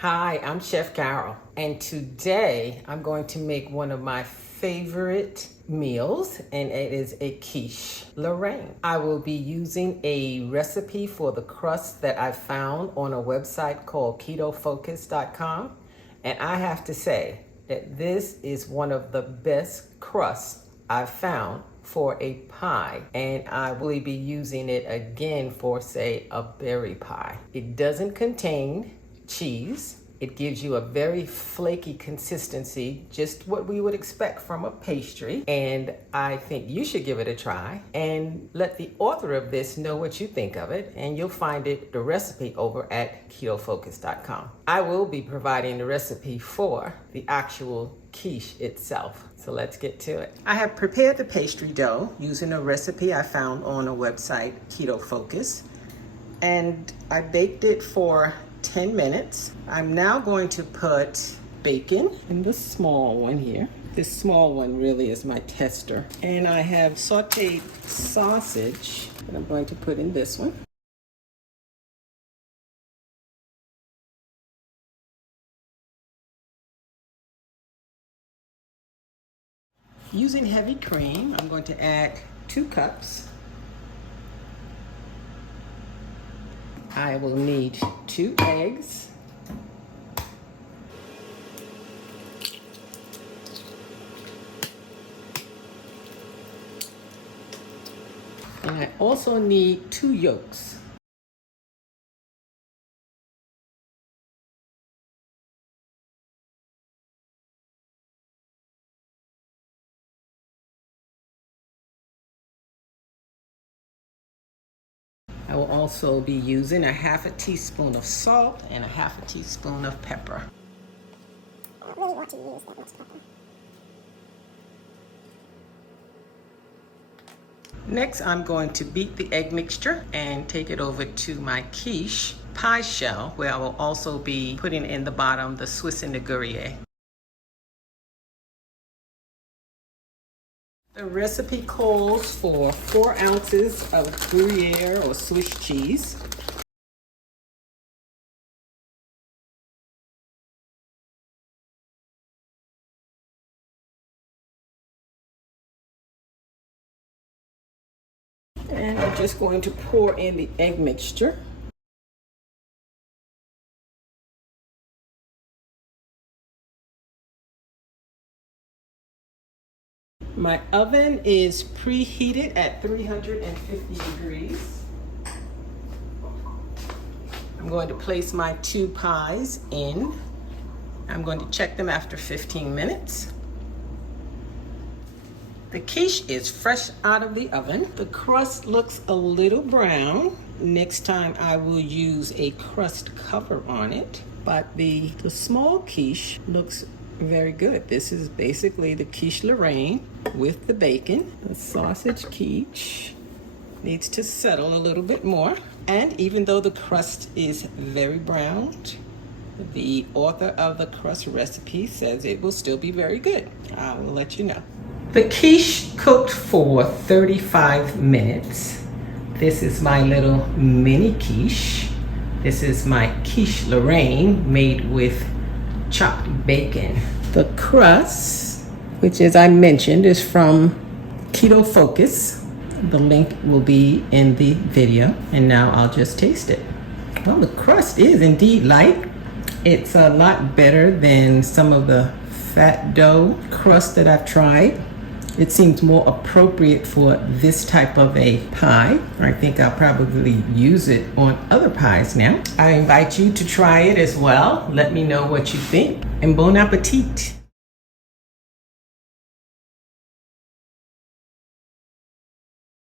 Hi, I'm Chef Carol, and today I'm going to make one of my favorite meals, and it is a quiche Lorraine. I will be using a recipe for the crust that I found on a website called ketofocus.com, and I have to say that this is one of the best crusts I've found for a pie, and I will be using it again for, say, a berry pie. It doesn't contain cheese. It gives you a very flaky consistency, just what we would expect from a pastry. And I think you should give it a try and let the author of this know what you think of it. And you'll find the recipe over at ketofocus.com. I will be providing the recipe for the actual quiche itself. So let's get to it. I have prepared the pastry dough using a recipe I found on a website, Keto Focus, and I baked it for 10 minutes. I'm now going to put bacon in the small one here. This small one really is my tester. And I have sauteed sausage that I'm going to put in this one. Using heavy cream, I'm going to add 2 cups. I will need 2 eggs. And I also need 2 yolks. I will also be using a 1/2 teaspoon of salt and a 1/2 teaspoon of pepper. I don't really want to use that much pepper. Next, I'm going to beat the egg mixture and take it over to my quiche pie shell, where I will also be putting in the bottom the Swiss and the Gruyere. The recipe calls for 4 ounces of Gruyere or Swiss cheese. And I'm just going to pour in the egg mixture. My oven is preheated at 350 degrees. I'm going to place my 2 pies in. I'm going to check them after 15 minutes. The quiche is fresh out of the oven. The crust looks a little brown. Next time I will use a crust cover on it. But the small quiche looks very good. This is basically the quiche Lorraine with the bacon. The sausage quiche needs to settle a little bit more. And even though the crust is very browned, the author of the crust recipe says it will still be very good. I will let you know. The quiche cooked for 35 minutes. This is my little mini quiche. This is my quiche Lorraine made with chopped bacon. The crust, which as I mentioned is from Keto Focus. The link will be in the video. And now I'll just taste it. Well, the crust is indeed light. It's a lot better than some of the fat dough crust that I've tried. It seems more appropriate for this type of a pie. I think I'll probably use it on other pies now. I invite you to try it as well. Let me know what you think, and bon appetit.